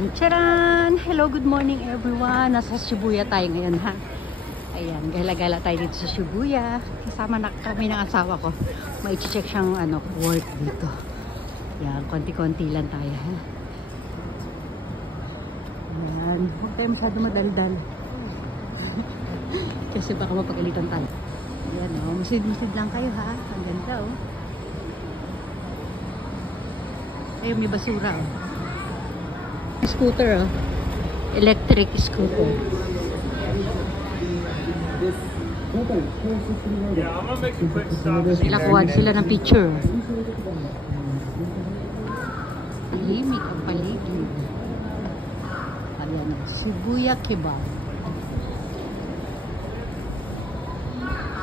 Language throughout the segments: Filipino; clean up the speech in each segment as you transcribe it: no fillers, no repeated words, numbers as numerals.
Ayan, charan! Hello, good morning everyone. Nasa Shibuya tayo ngayon ha. Ayan, gala-gala tayo dito sa Shibuya. Kasama na kami ng asawa ko. May check siyang work dito. Ayan, konti-konti lang tayo ha. Ayan, huwag tayo masyado madaldal. Kasi baka mapagalitan tayo. Ayan o, musid-musid lang kayo ha. Ang ganda o. Ayun, may basura o. Scooter, electric scooter. Ilakuhan sila ng picture. Tahimik ang paligid. Ayan, Shibuya Kebab.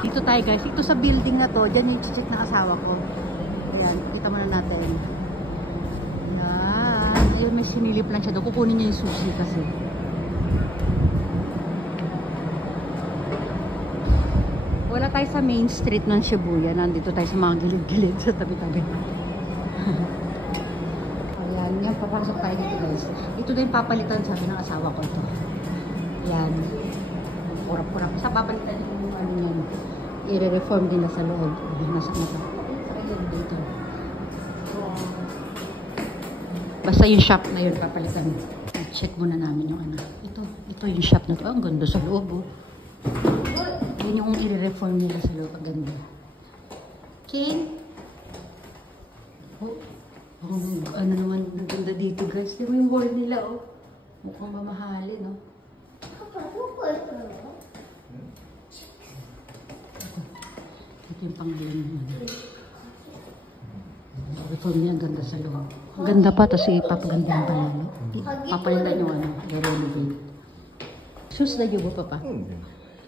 Dito tayo guys, ito sa building na to, dyan yung chichik na asawa ko. Ayan, kita muna natin. Yun, may sinilip lang siya doon. Kukunin niya yung sushi kasi. Wala tayo sa main street ng Shibuya. Nandito tayo sa mga gilid-gilid sa tabi-tabi. Ayan, yan. Papasok tayo dito guys. Ito na yung papalitan, sabi ng asawa ko ito. Ayan. Purap-purap. Sa papalitan yung ano yan. I-reform din na sa loob. Nasa. Ayan dito. Basta yung shop na yun papalitan. Check muna namin yung ano. Ito yung shop na to. Ang ganda sa loob oh. Yun yung i-reform nila sa loob. Ang ganda. Okay. Oh, ano naman ang ganda dito guys. Yung yung wall nila oh. Mukhang mamahalin oh. Ito yung pangalan naman. Reform niya, ang ganda sa loob. Ang ganda pa, tapos ipapaganda yung palalo. Papalitan yung i-renovate. Shoes na yung pa pa.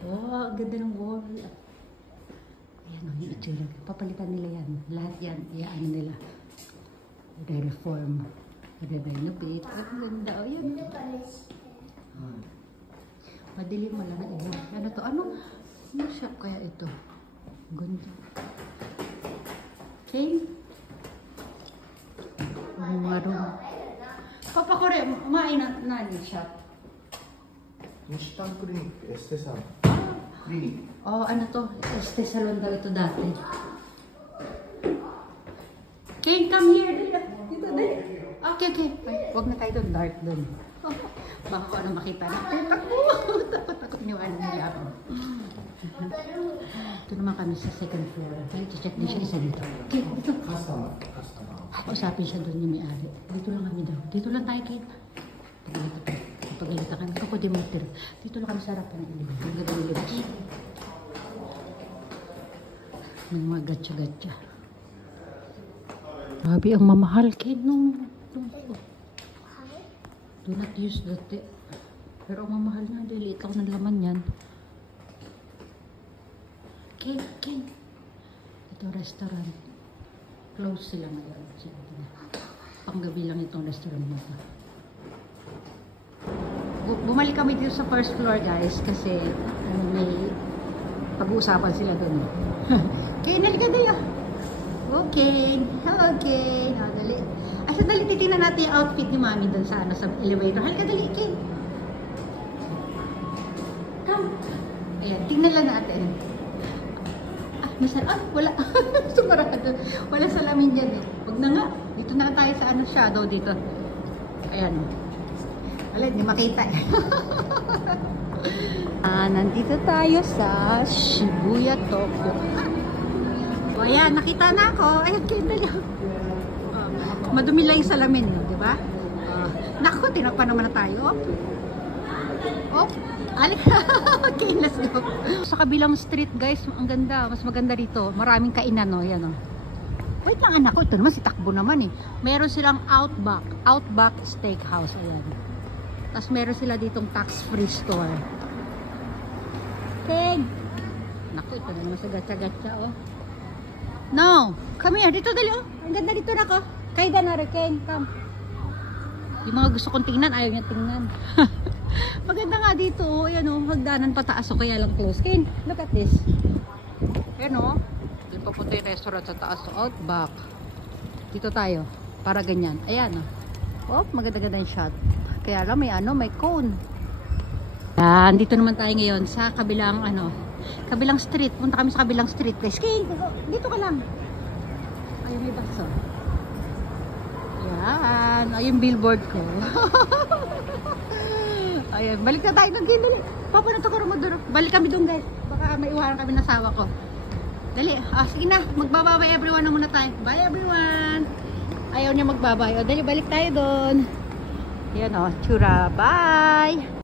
Wow, ang ganda ng wall. Ayan o, yung itsura. Papalitan nila yan. Lahat yan, iaan nila. I-reform. I-renovate. Ang ganda. O yan. Madilim mo lang na iba. Ano to? Ano shop kaya ito? Ganda. Okay. Papa ko rin, main na yung shop. Nishtan Clinic, Este Salon. Clinic. Oh, ano to? Este Salon daw ito dati. Kane, come here. Dito, dali. Okay. Huwag na tayo doon. Dark doon. Baka ko ano makita na. Takot niwanan nila ako. Ito naman kami sa second floor. Check din siya isa dito. Okay, dito. Customer. Usapin siya doon yung may-ari. Dito lang kami daw. Dito lang tayo kayo. Pag-alita kami. Ako Demeter. Dito lang kami sa harapan ng ilibig. Nagagawilibig. May mga gatsa-gatsa. Grabe ang mamahal kayo nung do not use that. Pero ang mamahal na. Diliit ako ng laman yan. Ken. Ito restaurant. Close sila ngayon. Panggabi lang itong restaurant na ito. Bumalik kami dito sa first floor guys kasi may pag-uusapan sila doon. Okay, nalika tayo. Okay. Okay. Dali. Asa dali titingnan natin yung outfit ni Mami doon sa sa elevator. Halika dali, Ken. Come. Ayan, tingnan lang natin. Wala. Sumarado. Wala salamin dyan eh. Huwag na nga. Dito na tayo sa shadow dito. Ayan. Wala, hindi makita eh. Nandito tayo sa Shibuya, Tokyo. O ayan, nakita na ako. Ayan, kita niyo. Madumi lang yung salamin, di ba? Naku, tinakpan naman na tayo. Okay, let's go. Sa kabilang street guys, ang ganda. Mas maganda rito. Maraming kainan, no? Yan, no? Wait lang anak ko. Ito naman si Takbo naman eh. Meron silang Outback Steakhouse. Ayan. Tapos meron sila ditong tax-free store. Ken! Naku, ito naman sa gatsa-gatsa, oh. No! Come here. Dito dali, oh. Ang ganda dito na ko. Kaida na rin, Ken. Come. Yung mga gusto kong tingnan, ayaw niya tingnan. Maganda nga dito, oh. Ayan, oh. Hagdanan pataas, o kaya lang close. Ken, look at this. Ayan, oh. Doon papunta yung restaurant sa taas, so Outback. Dito tayo, para ganyan. Ayan, oh. Oh, maganda-ganda yung shot. Kaya lang may ano, may cone. Yan, dito naman tayo ngayon sa kabilang ano, kabilang street. Punta kami sa kabilang street, guys. King, dito ka lang. Ayun, may baso. Yan, ayun billboard ko. Ayun, balik na tayo ng gilid. Papa, na to Karamaduro. Balik kami doon, guys. Baka may iwanan kami ng asawa ko. Dali, sige na. Magbababay everyone na muna tayo. Bye everyone. Ayaw niya magbabay. O, dali, balik tayo doon. Yan o, tsura. Bye.